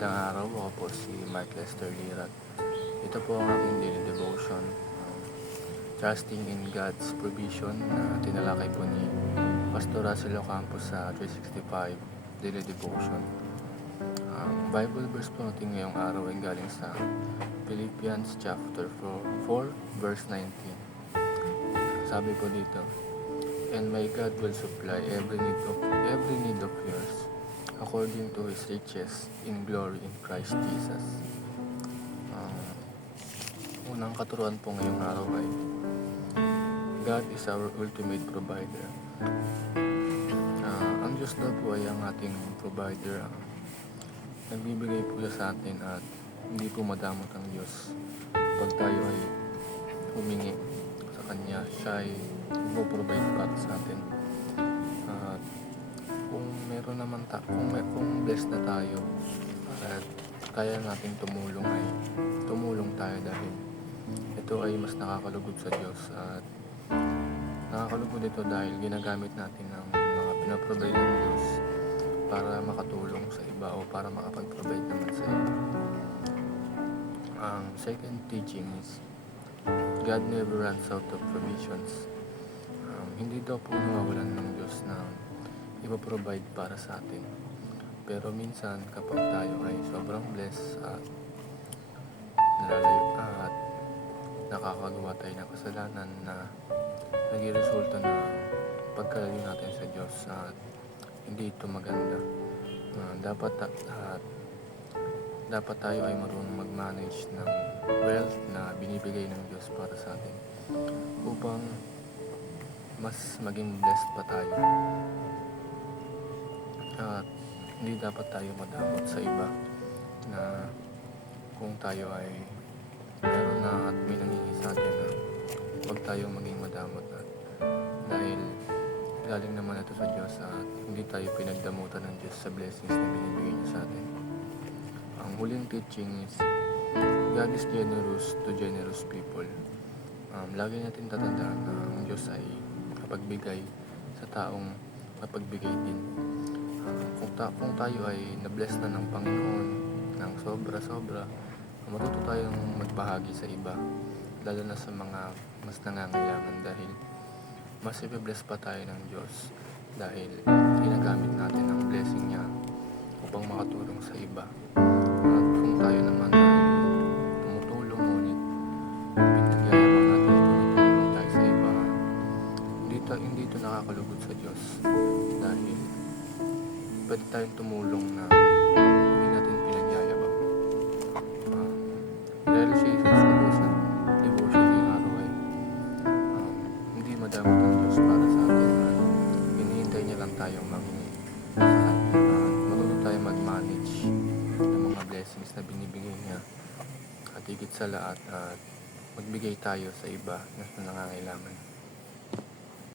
Magandang araw, ako po si Mark Lester Lirat. Ito po ang aking daily devotion, Trusting in God's Provision na tinalakay po ni Pastor Russell Ocampo sa 365 Daily Devotion. Ang Bible verse po natin ngayong araw ay galing sa Philippians chapter 4 verse 19. Sabi po dito, "And my God will supply every need of yours according to His riches in glory in Christ Jesus." Ang unang katuruan po ngayong araw ay God is our ultimate provider. Ang Diyos daw po ay ang ating provider. Nagbibigay po siya sa atin at hindi po madamot ang Diyos. Pag tayo ay humingi sa Kanya, siya ay provide para sa atin. At kung meron naman kung blessed na tayo at kaya nating tumulong ay tumulong tayo dahil ito ay mas nakakalugod sa Diyos at nakakalugod ito dahil ginagamit natin ang mga pinaprovide ng Diyos para makatulong sa iba o para makapag-provide naman sa iba. Ang second teaching is God never runs out of provisions. Hindi daw po nawawalan ng Diyos na ipaprovide para sa atin. Pero minsan kapag tayo ay sobrang blessed at nalalayo at nakakagawa tayo ng kasalanan na nagre-resulta ng pagkalayo natin sa Diyos at hindi ito maganda. Dapat tayo ay marunong mag-manage ng wealth na binibigay ng Diyos para sa atin upang mas maging blessed pa tayo. At hindi dapat tayo madamot sa iba na kung tayo ay meron na at may nangingi sa atin na huwag tayo maging madamot at dahil galing naman ito sa Diyos at hindi tayo pinagdamutan ng Diyos sa blessings na binibigay niya sa atin. Ang huling teaching is God is generous to generous people. Lagi natin tatandaan na ang Diyos ay kapagbigay sa taong kapagbigay din. Kung tayo ay na-bless na ng Panginoon ng sobra-sobra, matuto tayong magbahagi sa iba, lalo na sa mga mas nangangailangan dahil mas ibe-bless pa tayo ng Diyos dahil ginagamit natin ang blessing niya upang makatulong sa iba. At kung tayo naman ay tumutulong ngunit pinagyayabang natin tumutulong tayo sa iba, hindi ito nakakalugod sa Diyos dahil pwede tayong tumulong na hindi natin pinagyayabang. Realization sa devotion ngayong araw ay hindi madamot ang Diyos para sa atin at hinihintay niya lang tayong mangingi sa Kanya at marunong tayong mag-manage ng mga blessings na binibigay niya at higit sa lahat at magbigay tayo sa iba na nangangailangan.